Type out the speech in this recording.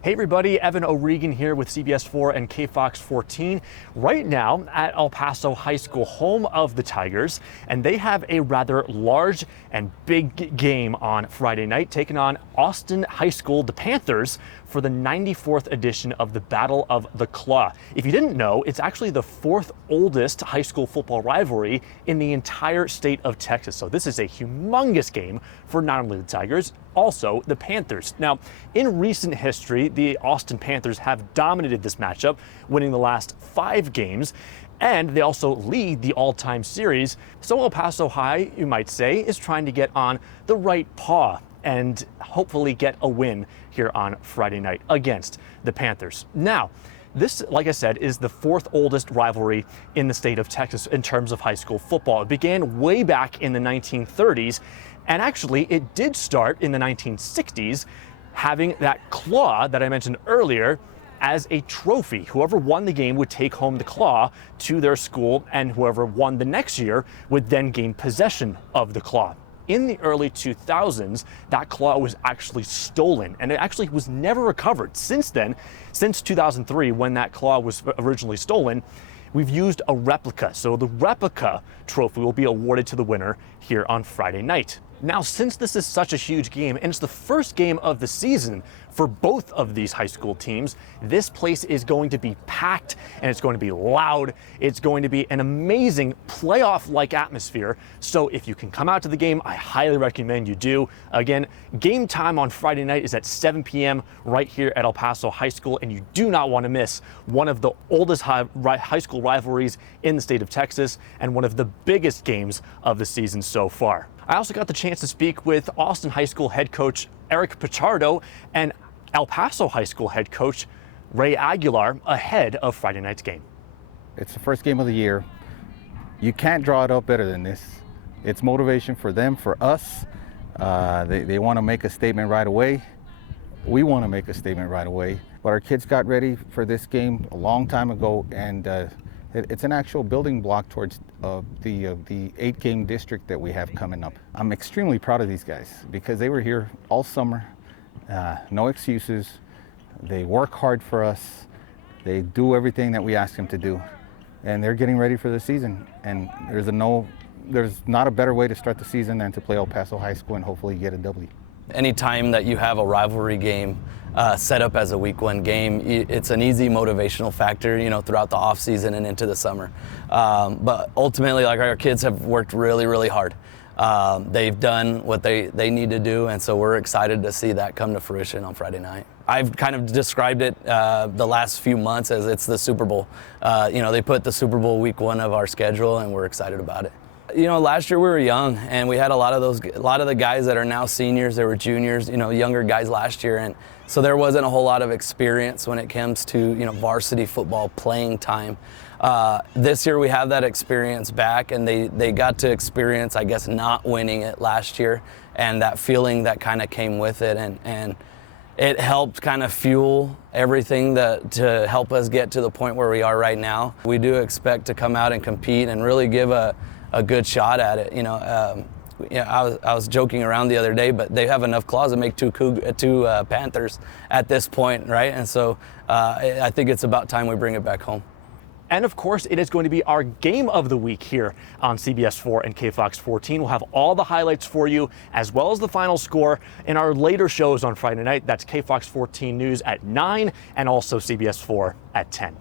Hey everybody, Evan O'Regan here with CBS 4 and KFOX 14. Right now at El Paso High School, home of the Tigers, and they have a rather large and big game on Friday night, taking on Austin High School, the Panthers, for the 94th edition of the Battle of the Claw. If you didn't know, it's actually the fourth oldest high school football rivalry in the entire state of Texas. So this is a humongous game for not only the Tigers, also the Panthers. Now, in recent history, the Austin Panthers have dominated this matchup, winning the last 5 games. And they also lead the all-time series. So El Paso High, you might say, is trying to get on the right paw and hopefully get a win here on Friday night against the Panthers. Now, this, like I said, is the fourth oldest rivalry in the state of Texas in terms of high school football. It began way back in the 1930s, and actually it did start in the 1960s, having that claw that I mentioned earlier as a trophy. Whoever won the game would take home the claw to their school, and whoever won the next year would then gain possession of the claw. In the early 2000s, that claw was actually stolen, and it actually was never recovered. Since then, since 2003, when that claw was originally stolen, we've used a replica. So the replica trophy will be awarded to the winner here on Friday night. Now, since this is such a huge game, and it's the first game of the season for both of these high school teams, this place is going to be packed, and it's going to be loud. It's going to be an amazing playoff-like atmosphere. So if you can come out to the game, I highly recommend you do. Again, game time on Friday night is at 7 p.m. right here at El Paso High School, and you do not want to miss one of the oldest high school rivalries in the state of Texas and one of the biggest games of the season so far. I also got the chance to speak with Austin High School head coach Eric Pichardo and El Paso High School head coach Ray Aguilar ahead of Friday night's game. It's the first game of the year. You can't draw it up better than this. It's motivation for them, for us. They want to make a statement right away. We want to make a statement right away. But our kids got ready for this game a long time ago, and it's an actual building block towards the 8-game district that we have coming up. I'm extremely proud of these guys because they were here all summer. No excuses. They work hard for us. They do everything that we ask them to do, and they're getting ready for the season. And there's not a better way to start the season than to play El Paso High School and hopefully get a W. Anytime that you have a rivalry game set up as a week 1 game, it's an easy motivational factor, throughout the off season and into the summer. But ultimately, like, our kids have worked really, really hard. They've done what they need to do, and so we're excited to see that come to fruition on Friday night. I've kind of described it the last few months as it's the Super Bowl. They put the Super Bowl week 1 of our schedule, and we're excited about it. Last year we were young, and we had a lot of the guys that are now seniors. They were juniors, younger guys last year, and so there wasn't a whole lot of experience when it comes to varsity football playing time. This year we have that experience back, and they got to experience, I guess, not winning it last year, and that feeling that kind of came with it, and it helped kind of fuel everything to help us get to the point where we are right now. We do expect to come out and compete and really give a good shot at it. I was joking around the other day, but they have enough claws to make two Panthers at this point, right? And so I think it's about time we bring it back home. And of course, it is going to be our game of the week here on CBS 4 and KFOX 14. We'll have all the highlights for you, as well as the final score in our later shows on Friday night. That's KFOX 14 News at 9 and also CBS 4 at 10.